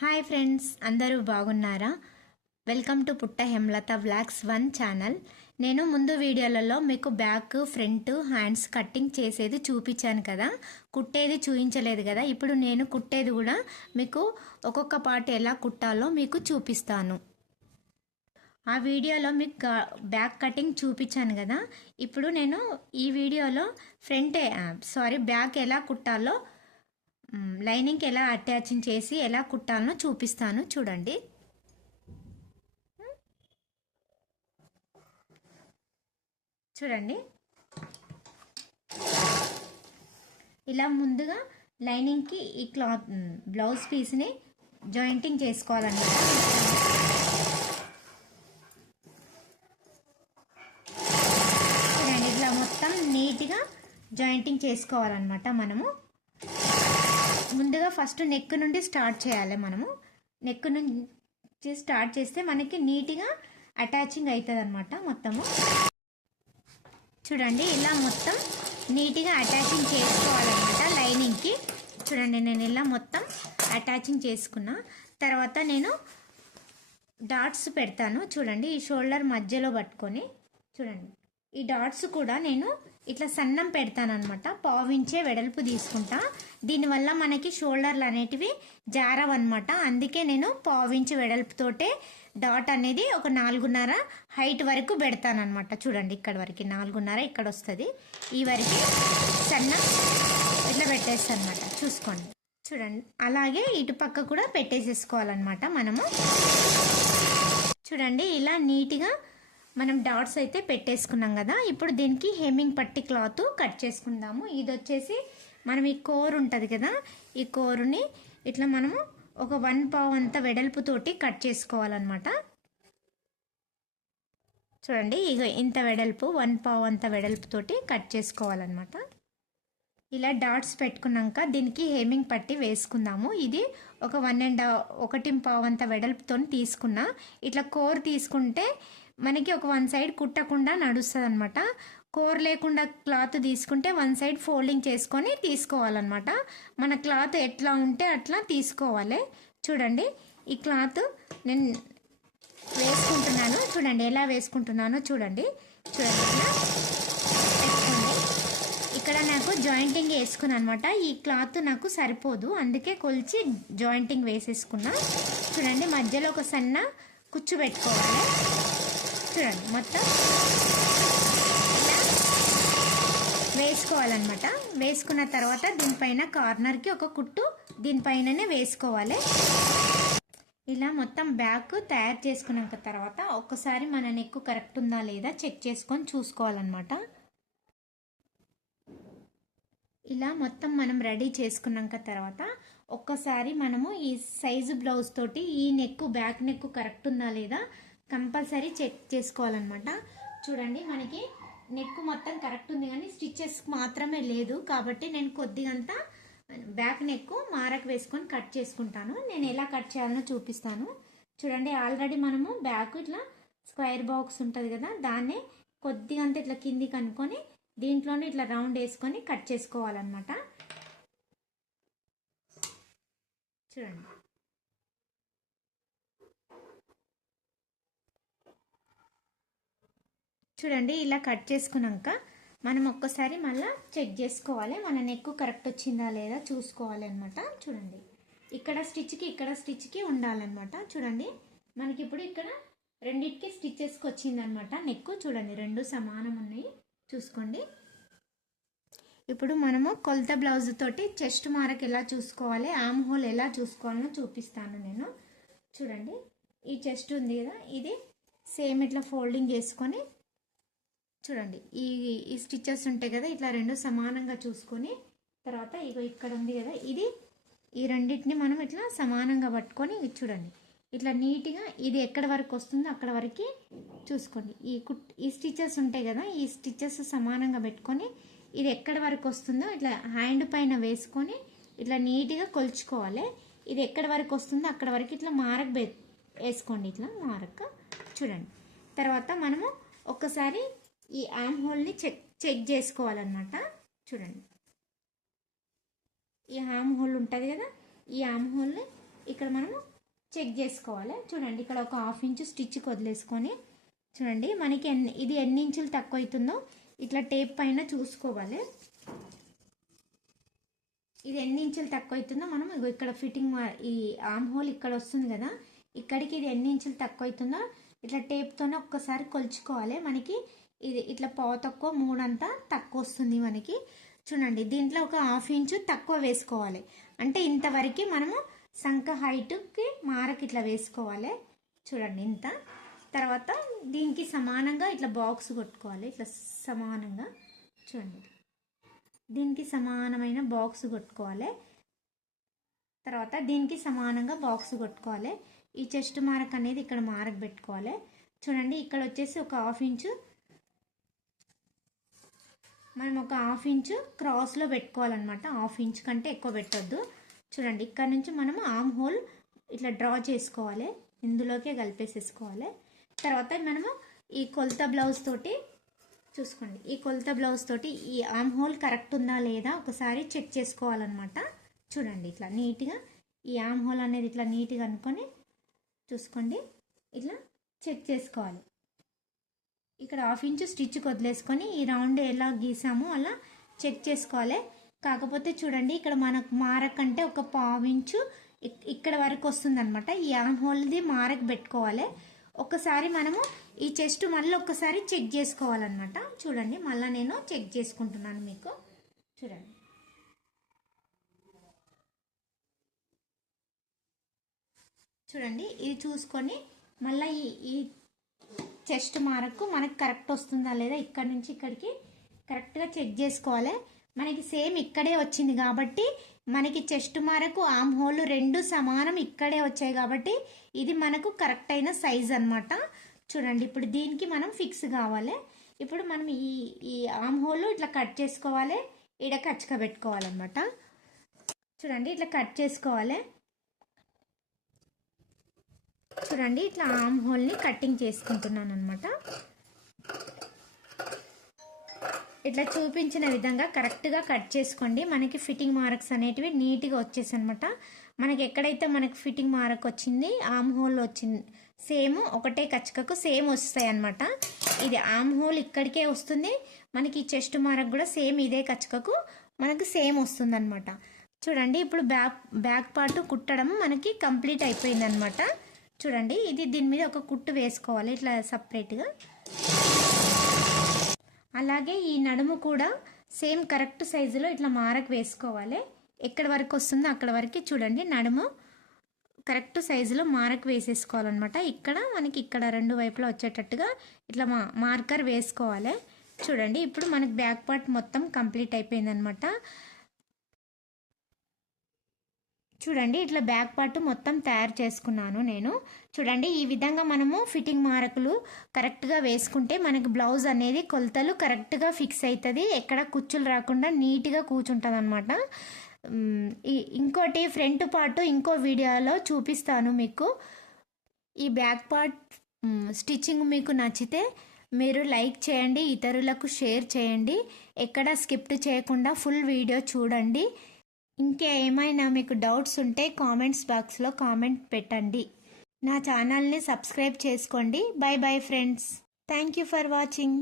Hi friends, అందరూ బాగున్నారా? Welcome to పుట్ట హేమలత వ్లాగ్స్ 1 ఛానల్. నేను ముందు వీడియోలలో మీకు బ్యాక్, ఫ్రంట్, హ్యాండ్స్ కట్టింగ్ చేసేది చూపించాను కదా, కుట్టేది చూపించలేదు కదా. ఇప్పుడు నేను కుట్టేది కూడా మీకు ఒక్కొక్క పార్ట్ ఎలా కుట్టాలో మీకు చూపిస్తాను. ఆ వీడియోలో మీకు బ్యాక్ కటింగ్ చూపించాను కదా. ఇప్పుడు నేను ఈ వీడియోలో బ్యాక్ ఎలా కుట్టాలో, లైనింగ్కి ఎలా అటాచింగ్ చేసి ఎలా కుట్టాలనో చూపిస్తాను. చూడండి. చూడండి, ఇలా ముందుగా లైనింగ్కి ఈ బ్లౌజ్ పీస్ని జాయింటింగ్ చేసుకోవాలన్నమాట. చూడండి, ఇట్లా మొత్తం నీట్గా జాయింటింగ్ చేసుకోవాలన్నమాట. మనము ముందుగా ఫస్ట్ నెక్ నుండి స్టార్ట్ చేయాలి. మనము నెక్ నుంచి స్టార్ట్ చేస్తే మనకి నీట్గా అటాచింగ్ అవుతుంది అనమాట. మొత్తము చూడండి, ఇలా మొత్తం నీట్గా అటాచింగ్ చేసుకోవాలన్నమాట లైనింగ్కి. చూడండి, నేను ఇలా మొత్తం అటాచింగ్ చేసుకున్నా తర్వాత నేను డాట్స్ పెడతాను. చూడండి, ఈ షోల్డర్ మధ్యలో పట్టుకొని చూడండి, ఈ డాట్స్ కూడా నేను ఇట్లా సన్నం పెడతాను అనమాట. పావించే వెడల్పు తీసుకుంటా. దీనివల్ల మనకి షోల్డర్లు అనేటివి జారవన్నమాట. అందుకే నేను పావించి వెడల్పుతోటే డాట్ అనేది ఒక 4.5 హైట్ వరకు పెడతాను అనమాట. చూడండి, ఇక్కడ వరకు 4.5 ఇక్కడ వస్తుంది. ఈ వరకు సన్నం ఇట్లా పెట్టేస్తాను అనమాట. చూసుకోండి. చూడండి, అలాగే ఇటు పక్క కూడా పెట్టేసేసుకోవాలన్నమాట మనము. చూడండి, ఇలా నీట్గా మనం డాట్స్ అయితే పెట్టేసుకున్నాం కదా. ఇప్పుడు దీనికి హెమ్మింగ్ పట్టి క్లాత్ కట్ చేసుకుందాము. ఇది వచ్చేసి మనం ఈ కోర్ ఉంటుంది కదా, ఈ కోరుని ఇట్లా మనము ఒక 1 పావు అంత వెడల్పుతోటి కట్ చేసుకోవాలన్నమాట. చూడండి, ఇక ఇంత వెడల్పు 1 పావు అంత వెడల్పుతోటి కట్ చేసుకోవాలన్నమాట. ఇలా డాట్స్ పెట్టుకున్నాక దీనికి హెమ్మింగ్ పట్టి వేసుకుందాము. ఇది ఒక 1 పావు అంత వెడల్పుతో తీసుకున్నా. ఇట్లా కోర్ తీసుకుంటే మనకి ఒక 1 సైడ్ కుట్టకుండా నడుస్తుంది అనమాట. కోర్ లేకుండా క్లాత్ తీసుకుంటే 1 సైడ్ ఫోల్డింగ్ చేసుకొని తీసుకోవాలన్నమాట. మన క్లాత్ ఎట్లా ఉంటే అట్లా తీసుకోవాలి. చూడండి, ఈ క్లాత్ నేను వేసుకుంటున్నాను. చూడండి, ఎలా వేసుకుంటున్నానో చూడండి. చూడండి, ఇట్లా పెట్టుకోండి. ఇక్కడ నాకు జాయింటింగ్ వేసుకున్నాను అనమాట. ఈ క్లాత్ నాకు సరిపోదు, అందుకే కొలిచి జాయింటింగ్ వేసేసుకున్నా. చూడండి, మధ్యలో ఒక సన్న కుచ్చు పెట్టుకోవాలి. చూడండి, మొత్తం వేసుకోవాలన్నమాట. వేసుకున్న తర్వాత దీనిపైన కార్నర్కి ఒక కుట్టు దీనిపైననే వేసుకోవాలి. ఇలా మొత్తం బ్యాక్ తయారు చేసుకున్నాక తర్వాత ఒక్కసారి మన నెక్ కరెక్ట్ ఉందా లేదా చెక్ చేసుకొని చూసుకోవాలన్నమాట. ఇలా మొత్తం మనం రెడీ చేసుకున్నాక తర్వాత ఒక్కసారి మనము ఈ సైజు బ్లౌజ్ తోటి ఈ నెక్ బ్యాక్ నెక్ కరెక్ట్ ఉందా లేదా కంపల్సరీ చెక్ చేసుకోవాలన్నమాట. చూడండి, మనకి నెక్ మొత్తం కరెక్ట్ ఉంది కానీ స్టిచెస్ మాత్రమే లేదు కాబట్టి నేను కొద్దిగంతా బ్యాక్ నెక్ మారకు వేసుకొని కట్ చేసుకుంటాను. నేను ఎలా కట్ చేయాలనో చూపిస్తాను. చూడండి, ఆల్రెడీ మనము బ్యాక్ ఇట్లా స్క్వేర్ బాక్స్ ఉంటుంది కదా, దాన్నే కొద్దిగంతా ఇట్లా కిందికి అనుకొని దీంట్లోనే ఇట్లా రౌండ్ వేసుకొని కట్ చేసుకోవాలన్నమాట. చూడండి, చూడండి, ఇలా కట్ చేసుకున్నాక మనం ఒక్కసారి మళ్ళీ చెక్ చేసుకోవాలి. మన నెక్ కరెక్ట్ వచ్చిందా లేదా చూసుకోవాలి అనమాట. చూడండి, ఇక్కడ స్టిచ్కి ఉండాలన్నమాట. చూడండి, మనకి ఇప్పుడు ఇక్కడ రెండింటికి స్టిచ్చెస్కి వచ్చిందనమాట నెక్. చూడండి, 2 సమానం ఉన్నాయి. చూసుకోండి. ఇప్పుడు మనము కొలత బ్లౌజ్ తోటి చెస్ట్ మార్క్ ఎలా చూసుకోవాలి, ఆమ్ హోల్ ఎలా చూసుకోవాలో చూపిస్తాను నేను. చూడండి, ఈ చెస్ట్ ఉంది కదా, ఇది సేమ్ ఇట్లా ఫోల్డింగ్ చేసుకొని చూడండి, ఈ స్టిచెస్ ఉంటాయి కదా, ఇట్లా 2 సమానంగా చూసుకొని తర్వాత ఇగో ఇక్కడ ఉంది కదా, ఈ రెండింటిని మనం ఇట్లా సమానంగా పట్టుకొని చూడండి, ఇట్లా నీట్గా ఇది ఎక్కడ వరకు వస్తుందో అక్కడ వరకు చూసుకోండి. ఈ స్టిచెస్ ఉంటాయి కదా, ఈ స్టిచెస్ సమానంగా పెట్టుకొని ఇది ఎక్కడ వరకు వస్తుందో ఇట్లా హ్యాండ్ పైన వేసుకొని ఇట్లా నీట్గా కొలుచుకోవాలి. ఇది ఎక్కడ వరకు వస్తుందో అక్కడ వరకు ఇట్లా మారక్ వేసుకోండి. ఇట్లా మారక్ చూడండి. తర్వాత మనము ఒక్కసారి ఈ ఆమ్ హోల్ని చెక్ చేసుకోవాలన్నమాట. చూడండి, ఈ ఆమ్ హోల్ ఉంటుంది కదా, ఈ ఆమ్ హోల్ని ఇక్కడ మనము చెక్ చేసుకోవాలి. చూడండి ఇక్కడ ఒక 1/2 ఇంచు స్టిచ్కి వదిలేసుకొని చూడండి మనకి ఇది ఎన్ని ఇంచులు తక్కువ అవుతుందో ఇట్లా టేప్ పైన చూసుకోవాలి. ఇది ఎన్ని ఇంచులు తక్కువ అవుతుందో మనం ఇక్కడ ఫిట్టింగ్ ఈ ఆర్మ్ హోల్ ఇక్కడ వస్తుంది కదా, ఇక్కడికి ఇది ఎన్ని ఇంచులు తక్కువ అవుతుందో ఇట్లా టేప్తోనే ఒక్కసారి కొలుచుకోవాలి. మనకి ఇది ఇట్లా పావు తక్కువ 3 అంతా తక్కువ వస్తుంది మనకి. చూడండి దీంట్లో ఒక 1/2 ఇంచు తక్కువ వేసుకోవాలి. అంటే ఇంతవరకు మనము సంఖ హైట్కి మారకి ఇట్లా వేసుకోవాలి. చూడండి ఇంత. తర్వాత దీనికి సమానంగా ఇట్లా బాక్స్ కొట్టుకోవాలి. ఇట్లా సమానంగా చూడండి దీనికి సమానమైన బాక్స్ కొట్టుకోవాలి. తర్వాత దీనికి సమానంగా బాక్స్ కొట్టుకోవాలి. ఈ చెస్ట్ మార్క్ అనేది ఇక్కడ మార్క్ పెట్టుకోవాలి. చూడండి ఇక్కడ వచ్చేసి ఒక 1/2 ఇంచు మనం ఒక 1/2 ఇంచు క్రాస్లో పెట్టుకోవాలన్నమాట. 1/2 ఇంచు కంటే ఎక్కువ పెట్టొద్దు. చూడండి ఇక్కడ నుంచి మనము ఆర్మ్ హోల్ ఇట్లా డ్రా చేసుకోవాలి, ఇందులోకే కలిపేసేసుకోవాలి. తర్వాత మనము ఈ కొలత బ్లౌజ్ తోటి చూసుకోండి, ఈ కొలత బ్లౌజ్ తోటి ఈ ఆర్మ్ హోల్ కరెక్ట్ ఉందా లేదా ఒకసారి చెక్ చేసుకోవాలన్నమాట. చూడండి ఇట్లా నీట్గా ఈ ఆర్మ్ హోల్ అనేది ఇట్లా నీట్గా అనుకొని చూసుకోండి, ఇట్లా చెక్ చేసుకోవాలి. ఇక్కడ 1/2 ఇంచు స్టిచ్కి వదిలేసుకొని ఈ రౌండ్ ఎలా గీసామో అలా చెక్ చేసుకోవాలి. కాకపోతే చూడండి ఇక్కడ మనకు మారక్ అంటే ఒక 1/2 ఇంచు ఇక్కడ వరకు వస్తుంది అనమాట. ఈ ఆర్మ్ హోల్ది మారక్ పెట్టుకోవాలి. ఒకసారి మనము ఈ చెస్ట్ మళ్ళీ ఒక్కసారి చెక్ చేసుకోవాలన్నమాట. చూడండి మళ్ళీ నేను చెక్ చేసుకుంటున్నాను మీకు. చూడండి చూడండి ఇది చూసుకొని మళ్ళీ ఈ చెస్ట్ మార్కు మనకు కరెక్ట్ వస్తుందా లేదా ఇక్కడ నుంచి ఇక్కడికి కరెక్ట్గా చెక్ చేసుకోవాలి. మనకి సేమ్ ఇక్కడే వచ్చింది కాబట్టి మనకి చెస్ట్ మార్కు ఆర్మ్ హోల్ రెండు సమానం ఇక్కడే వచ్చాయి కాబట్టి ఇది మనకు కరెక్ట్ అయిన సైజ్ అనమాట. చూడండి ఇప్పుడు దీనికి మనం ఫిక్స్ కావాలి. ఇప్పుడు మనం ఈ ఆర్మ్ హోల్ ఇట్లా కట్ చేసుకోవాలి, ఈడ కచ్చక పెట్టుకోవాలన్నమాట. చూడండి ఇట్లా కట్ చేసుకోవాలి. చూడండి ఇట్లా ఆర్మ్ హోల్ని కటింగ్ చేసుకుంటున్నాను అనమాట. ఇట్లా చూపించిన విధంగా కరెక్ట్గా కట్ చేసుకోండి. మనకి ఫిట్టింగ్ మార్క్స్ అనేటివి నీట్గా వచ్చేసి అనమాట. మనకి ఎక్కడైతే మనకి ఫిట్టింగ్ మార్క్ వచ్చింది ఆర్మ్ హోల్ వచ్చింది సేమ్ ఒకటే కచ్చకకు సేమ్ వస్తాయి అనమాట. ఇది ఆర్మ్ హోల్ ఇక్కడికే వస్తుంది, మనకి చెస్ట్ మార్క్ కూడా సేమ్ ఇదే కచ్చకకు మనకి సేమ్ వస్తుంది అనమాట. చూడండి ఇప్పుడు బ్యాక్ పార్ట్ కుట్టడం మనకి కంప్లీట్ అయిపోయింది అనమాట. చూడండి ఇది దీని మీద ఒక కుట్టు వేసుకోవాలి ఇట్లా సపరేట్గా. అలాగే ఈ నడుము కూడా సేమ్ కరెక్ట్ సైజులో ఇట్లా మార్క్ వేసుకోవాలి. ఎక్కడి వరకు వస్తుందో అక్కడ వరకు చూడండి నడుము కరెక్ట్ సైజులో మార్క్ వేసేసుకోవాలన్నమాట. ఇక్కడ మనకి ఇక్కడ రెండు వైపులా వచ్చేటట్టుగా ఇట్లా మార్కర్ వేసుకోవాలి. చూడండి ఇప్పుడు మనకి బ్యాక్ పార్ట్ మొత్తం కంప్లీట్ అయిపోయిందనమాట. చూడండి ఇట్లా బ్యాక్ పార్ట్ మొత్తం తయారు చేసుకున్నాను నేను. చూడండి ఈ విధంగా మనము ఫిట్టింగ్ మార్కులు కరెక్ట్గా వేసుకుంటే మనకి బ్లౌజ్ అనేది కొలతలు కరెక్ట్గా ఫిక్స్ అవుతుంది, ఎక్కడ కుచ్చులు రాకుండా నీట్గా కూర్చుంటుంది అనమాట. ఇంకోటి ఫ్రంట్ పార్ట్ ఇంకో వీడియోలో చూపిస్తాను మీకు. ఈ బ్యాక్ పార్ట్ స్టిచ్చింగ్ మీకు నచ్చితే మీరు లైక్ చేయండి, ఇతరులకు షేర్ చేయండి, ఎక్కడ స్కిప్ చేయకుండా ఫుల్ వీడియో చూడండి. ఇంకేమైనా మీకు డౌట్స్ ఉంటే కామెంట్స్ బాక్స్లో కామెంట్ పెట్టండి. నా ఛానల్ని సబ్స్క్రైబ్ చేసుకోండి. By bye friends. Thank you for watching.